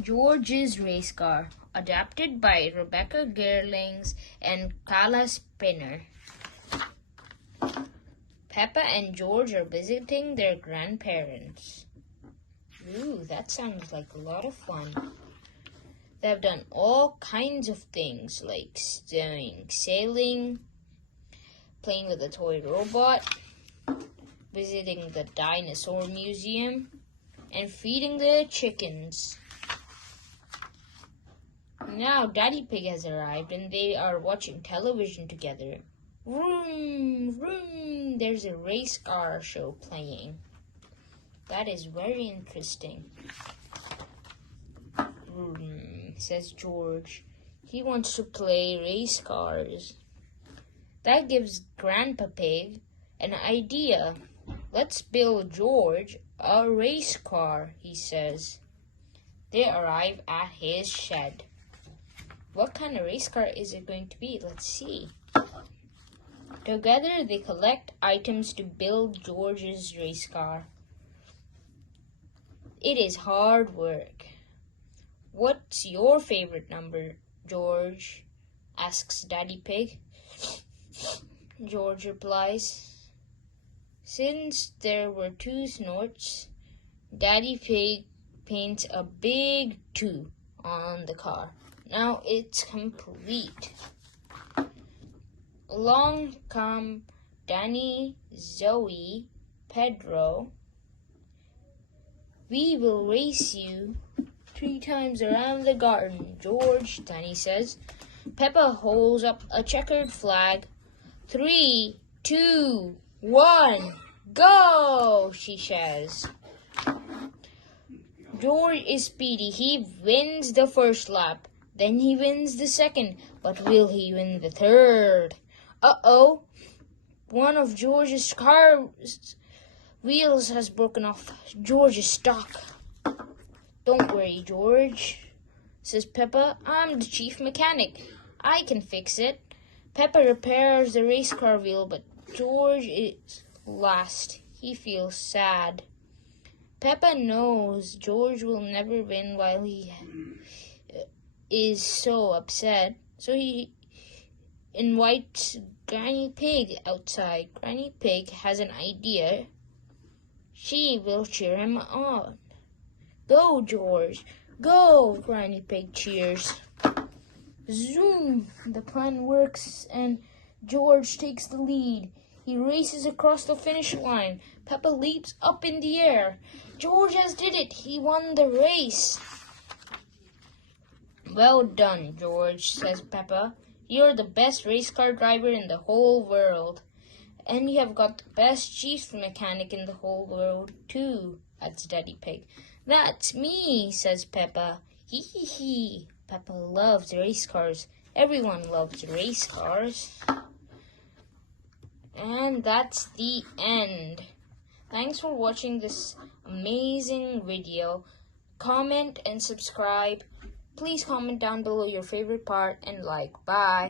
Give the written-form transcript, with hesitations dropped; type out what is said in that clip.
George's Race Car, adapted by Rebecca Gerlings and Kala Spinner. Peppa and George are visiting their grandparents. Ooh, that sounds like a lot of fun. They've done all kinds of things like sailing, playing with a toy robot, visiting the dinosaur museum, and feeding the chickens. Now Daddy Pig has arrived and they are watching television together. Vroom, vroom, there's a race car show playing. That is very interesting. Vroom, says George. He wants to play race cars. That gives Grandpa Pig an idea. Let's build George a race car, he says. They arrive at his shed. What kind of race car is it going to be? Let's see. Together they collect items to build George's race car. It is hard work. What's your favorite number, George? Asks Daddy Pig. George replies. Since there were 2 snorts, Daddy Pig paints a big 2 on the car. Now it's complete. Along come Danny, Zoe, Pedro. We will race you 3 times around the garden, George, Danny says. Peppa holds up a checkered flag. 3, 2, 1, go, she says. George is speedy. He wins the first lap. Then he wins the second. But will he win the third? Uh-oh. One of George's car's wheels has broken off. George is stuck. Don't worry, George, says Peppa. I'm the chief mechanic. I can fix it. Peppa repairs the race car wheel, but George is last. He feels sad. Peppa knows George will never win while he is so upset. So he invites Granny Pig outside. Granny Pig has an idea. She will cheer him on. Go, George. Go, Granny Pig cheers. Zoom! The plan works and George takes the lead. He races across the finish line. Peppa leaps up in the air. George has did it. He won the race. Well done, George, says Peppa. You're the best race car driver in the whole world. And you have got the best chief mechanic in the whole world, too, adds Daddy Pig. That's me, says Peppa. Hee hee hee. Peppa loves race cars. Everyone loves race cars. And that's the end. Thanks for watching this amazing video. Comment and subscribe. Please comment down below your favorite part and like. Bye.